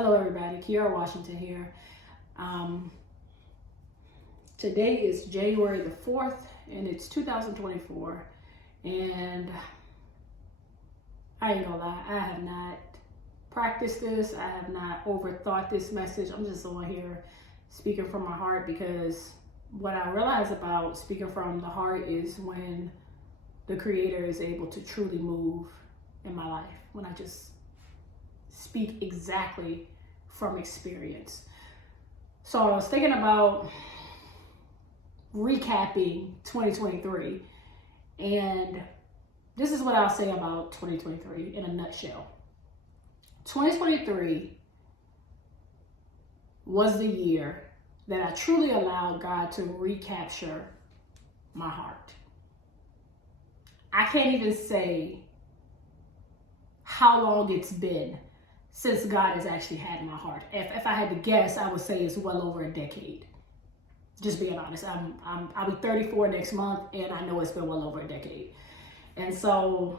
Hello everybody, Kiara Washington here. Today is January the 4th and it's 2024, and I ain't gonna lie, I have not practiced this, I have not overthought this message. I'm just on here speaking from my heart, because what I realize about speaking from the heart is when the Creator is able to truly move in my life, when I just speak exactly from experience. So I was thinking about recapping 2023, and this is what I'll say about 2023 in a nutshell. 2023 was the year that I truly allowed God to recapture my heart. I can't even say how long it's been since God has actually had my heart. If I had to guess, I would say it's well over a decade. Just being honest, I'll be 34 next month, and I know it's been well over a decade. And so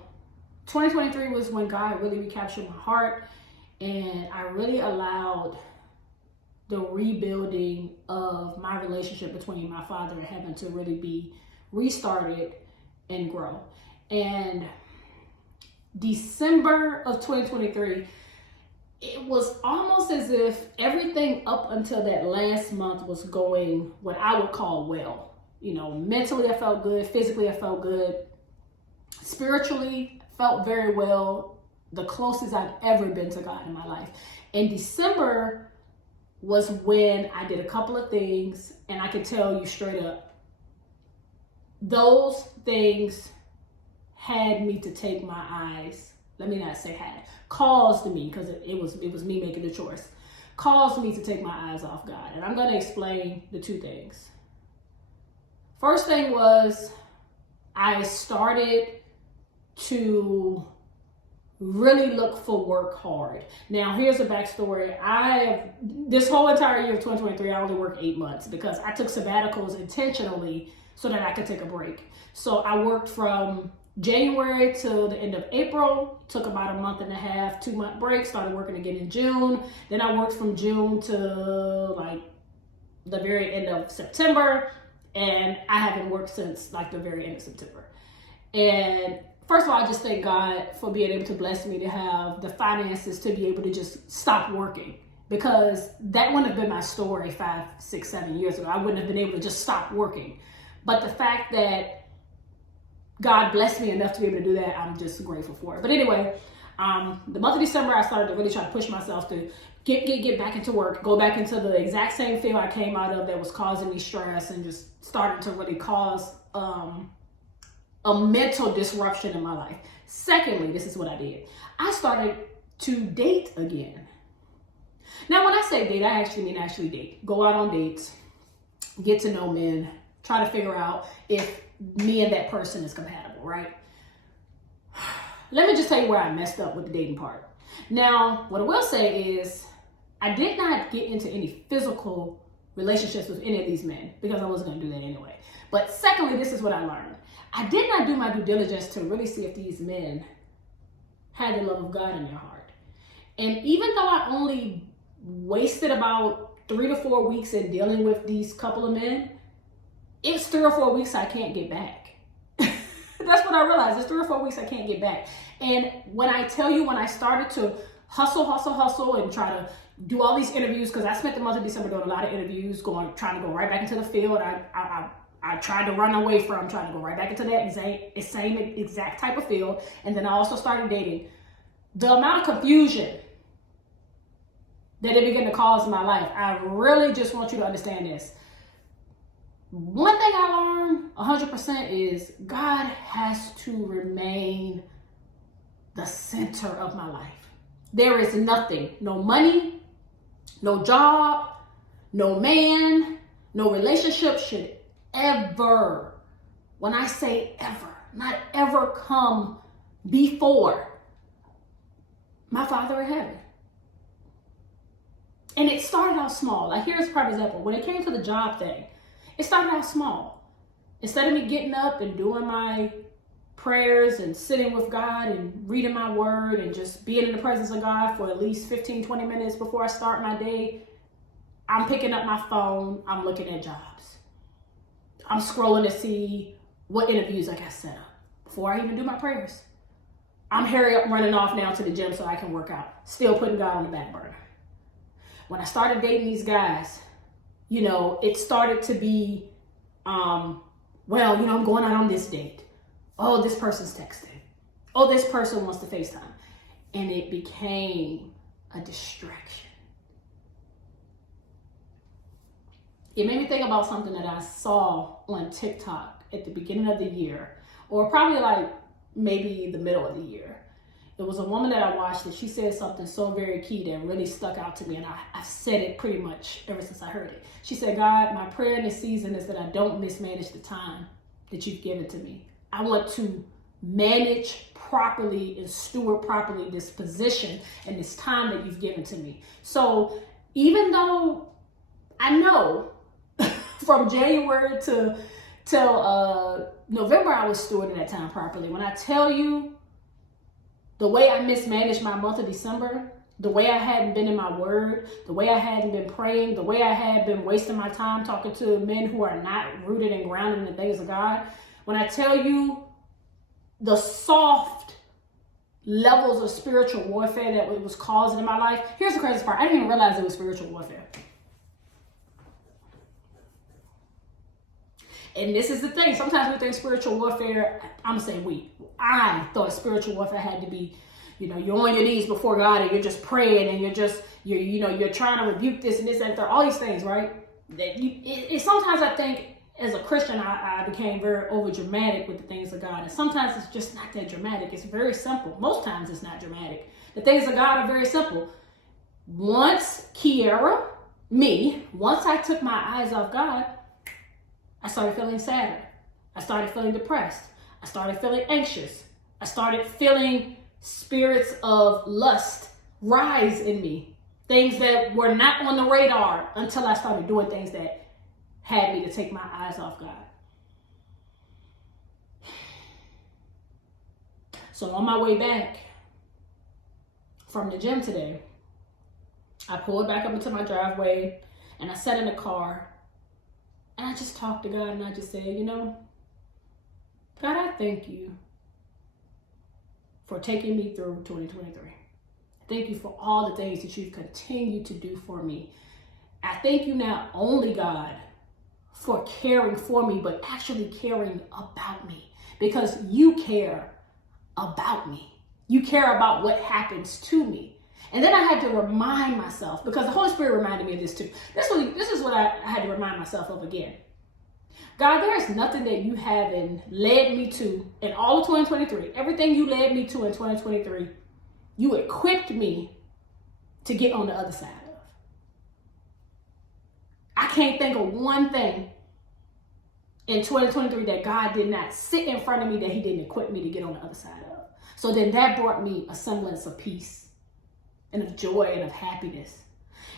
2023 was when God really recaptured my heart, and I really allowed the rebuilding of my relationship between my Father and Heaven to really be restarted and grow. And December of 2023, it was almost as if everything up until that last month was going what I would call well. You know, mentally I felt good, physically I felt good, spiritually felt very well, the closest I've ever been to God in my life. And December was when I did a couple of things, and I can tell you straight up, those things had me to take my eyes, let me not say had, caused me, because it was me making the choice, caused me to take my eyes off God. And I'm going to explain the two things. First thing was, I started to really look for work hard. Now, here's a backstory. This whole entire year of 2023, I only worked 8 months because I took sabbaticals intentionally so that I could take a break. So I worked from January till the end of April, took about a month and a half, 2-month break, started working again in June. Then I worked from June to like the very end of September, and I haven't worked since like the very end of September. And first of all, I just thank God for being able to bless me to have the finances to be able to just stop working, because that wouldn't have been my story 5, 6, 7 years ago. I wouldn't have been able to just stop working. But the fact that God blessed me enough to be able to do that, I'm just grateful for it. But anyway, the month of December, I started to really try to push myself to get back into work, go back into the exact same field I came out of that was causing me stress, and just started to really cause a mental disruption in my life. Secondly, this is what I did. I started to date again. Now, when I say date, I actually mean date. Go out on dates, get to know men, try to figure out if me and that person is compatible, right? Let me just tell you where I messed up with the dating part. Now, what I will say is, I did not get into any physical relationships with any of these men because I wasn't going to do that anyway. But secondly, this is what I learned. I did not do my due diligence to really see if these men had the love of God in their heart. And even though I only wasted about 3 to 4 weeks in dealing with these couple of men, it's 3 or 4 weeks I can't get back. That's what I realized. It's 3 or 4 weeks I can't get back. And when I tell you, when I started to hustle and try to do all these interviews, because I spent the month of December doing a lot of interviews, trying to go right back into the field. I tried to run away from trying to go right back into that same exact type of field. And then I also started dating. The amount of confusion that it began to cause in my life, I really just want you to understand this. One thing I learned 100% is God has to remain the center of my life. There is nothing, no money, no job, no man, no relationship should ever, when I say ever, not ever come before my Father in heaven. And it started out small. Like, here's a prime example. When it came to the job thing, it started out small. Instead of me getting up and doing my prayers and sitting with God and reading my word and just being in the presence of God for at least 15, 20 minutes before I start my day, I'm picking up my phone, I'm looking at jobs. I'm scrolling to see what interviews I got set up before I even do my prayers. I'm running off now to the gym so I can work out. Still putting God on the back burner. When I started dating these guys, it started to be, I'm going out on this date. Oh, this person's texting. Oh, this person wants to FaceTime. And it became a distraction. It made me think about something that I saw on TikTok at the beginning of the year, or probably like maybe the middle of the year. There was a woman that I watched that she said something so very key that really stuck out to me, and I've said it pretty much ever since I heard it. She said, God, my prayer in this season is that I don't mismanage the time that you've given to me. I want to manage properly and steward properly this position and this time that you've given to me. So even though I know from January till November I was stewarding that time properly, when I tell you the way I mismanaged my month of December, the way I hadn't been in my word, the way I hadn't been praying, the way I had been wasting my time talking to men who are not rooted and grounded in the things of God, when I tell you the soft levels of spiritual warfare that it was causing in my life, here's the crazy part. I didn't even realize it was spiritual warfare. And this is the thing. Sometimes we think spiritual warfare, I thought spiritual warfare had to be, you're on your knees before God and you're just praying and you're trying to rebuke this and this and that, all these things, right? Sometimes I think as a Christian, I became very over dramatic with the things of God. And sometimes it's just not that dramatic. It's very simple. Most times it's not dramatic. The things of God are very simple. Once I took my eyes off God, I started feeling sadder. I started feeling depressed. I started feeling anxious. I started feeling spirits of lust rise in me. Things that were not on the radar until I started doing things that had me to take my eyes off God. So on my way back from the gym today, I pulled back up into my driveway and I sat in the car. And I just talked to God and I just said, God, I thank you for taking me through 2023. Thank you for all the things that you've continued to do for me. I thank you not only, God, for caring for me, but actually caring about me, because you care about me. You care about what happens to me. And then I had to remind myself, because the Holy Spirit reminded me of this too. This is what I had to remind myself of again. God, there is nothing that you haven't led me to in all of 2023. Everything you led me to in 2023, you equipped me to get on the other side of. I can't think of one thing in 2023 that God did not sit in front of me that he didn't equip me to get on the other side of. So then that brought me a semblance of peace and of joy and of happiness.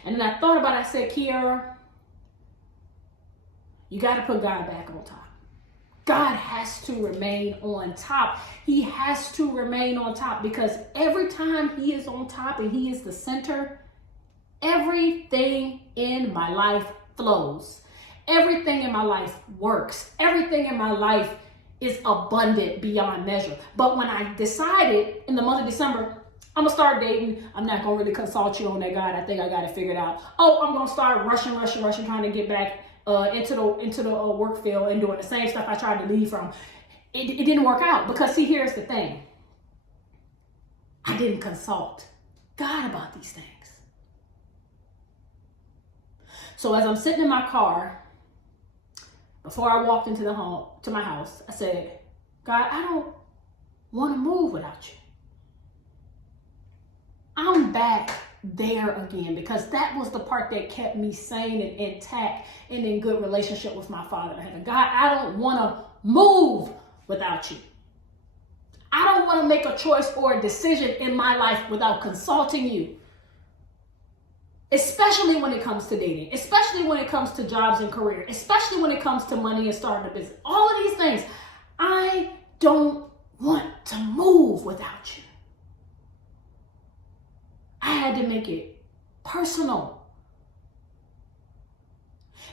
And then I thought about it, I said, Kiara, you got to put God back on top. God has to remain on top. He has to remain on top, because every time he is on top and he is the center, everything in my life flows. Everything in my life works. Everything in my life is abundant beyond measure. But when I decided in the month of December, I'm gonna start dating, I'm not gonna really consult you on that, God, I think I got it figured out. Oh, I'm gonna start rushing, trying to get back into the work field and doing the same stuff I tried to leave from. It didn't work out, because see, here's the thing. I didn't consult God about these things. So as I'm sitting in my car, before I walked into my house, I said, God, I don't want to move without you. I'm back there again, because that was the part that kept me sane and intact and in good relationship with my Father in heaven. God, I don't want to move without you. I don't want to make a choice or a decision in my life without consulting you. Especially when it comes to dating, especially when it comes to jobs and career, especially when it comes to money and starting a business. All of these things, I don't want to move without you. I had to make it personal.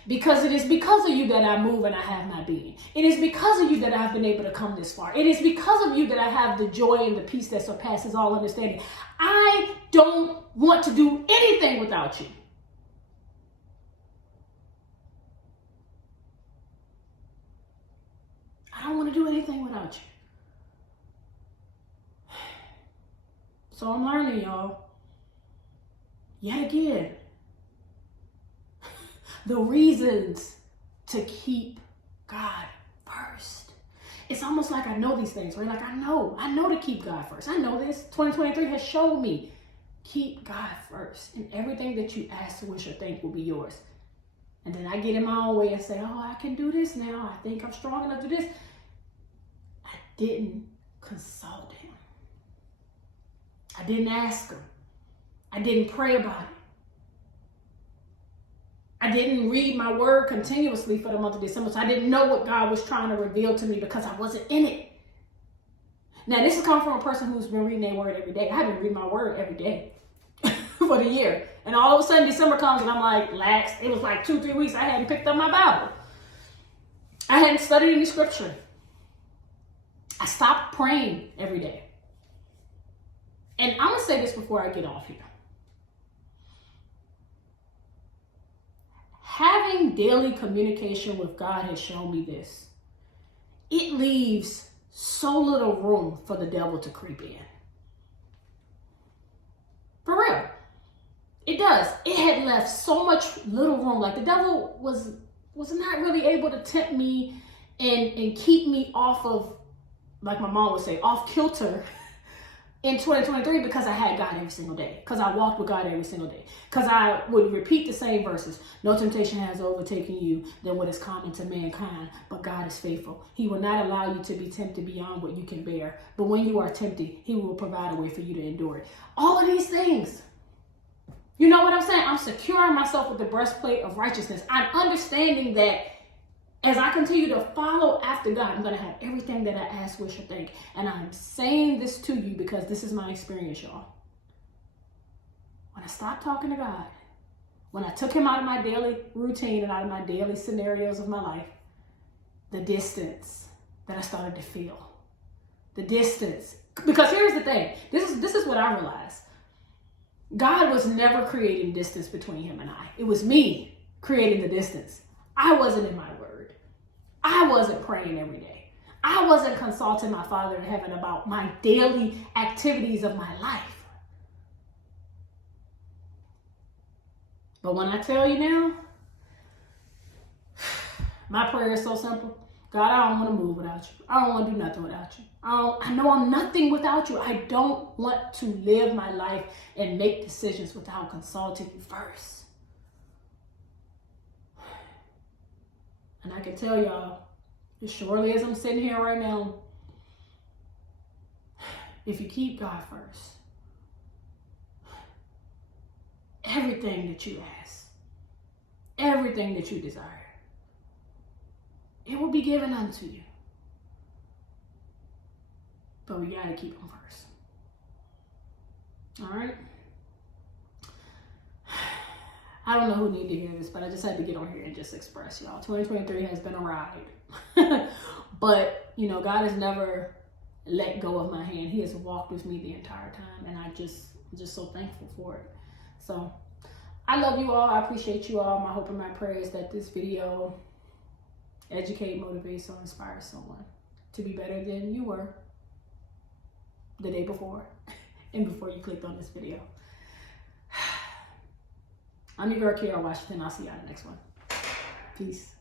Because it is because of you that I move and I have my being. It is because of you that I've been able to come this far. It is because of you that I have the joy and the peace that surpasses all understanding. I don't want to do anything without you. I don't want to do anything without you. So I'm learning, y'all. Yet again, the reasons to keep God first. It's almost like I know these things, right? Like I know to keep God first. I know this. 2023 has showed me. Keep God first. And everything that you ask, wish, or think will be yours. And then I get in my own way and say, oh, I can do this now. I think I'm strong enough to do this. I didn't consult him. I didn't ask him. I didn't pray about it. I didn't read my word continuously for the month of December, so I didn't know what God was trying to reveal to me because I wasn't in it. Now, this is coming from a person who's been reading their word every day. I have been reading my word every day for the year. And all of a sudden, December comes and I'm like, lax. It was like 2-3 weeks I hadn't picked up my Bible. I hadn't studied any scripture. I stopped praying every day. And I'm going to say this before I get off here. Having daily communication with God has shown me this. It leaves so little room for the devil to creep in. For real. It does. It had left so much little room. Like the devil was not really able to tempt me and keep me off of, like my mom would say, off kilter in 2023 because I had God every single day. Because I walked with God every single day. Because I would repeat the same verses. No temptation has overtaken you than what is common to mankind. But God is faithful. He will not allow you to be tempted beyond what you can bear. But when you are tempted, he will provide a way for you to endure it. All of these things. You know what I'm saying? I'm securing myself with the breastplate of righteousness. I'm understanding that as I continue to follow after God, I'm going to have everything that I ask, wish, or think. And I'm saying this to you because this is my experience, y'all. When I stopped talking to God, when I took him out of my daily routine and out of my daily scenarios of my life, the distance that I started to feel. The distance. Because here's the thing. This is what I realized. God was never creating distance between him and I. It was me creating the distance. I wasn't in my word. I wasn't praying every day. I wasn't consulting my Father in heaven about my daily activities of my life. But when I tell you now, my prayer is so simple. God, I don't want to move without you. I don't want to do nothing without you. I know I'm nothing without you. I don't want to live my life and make decisions without consulting you first. And I can tell y'all, as surely as I'm sitting here right now, if you keep God first, everything that you ask, everything that you desire, it will be given unto you. But we got to keep him first. All right? I don't know who need to hear this, but I just had to get on here and just express, y'all. 2023 has been a ride. But, you know, God has never let go of my hand. He has walked with me the entire time, and I'm just so thankful for it. So, I love you all. I appreciate you all. My hope and my prayer is that this video educate, motivates, or inspires someone to be better than you were the day before and before you clicked on this video. I'm your girl, Kiara Washington. I'll see you on the next one. Peace.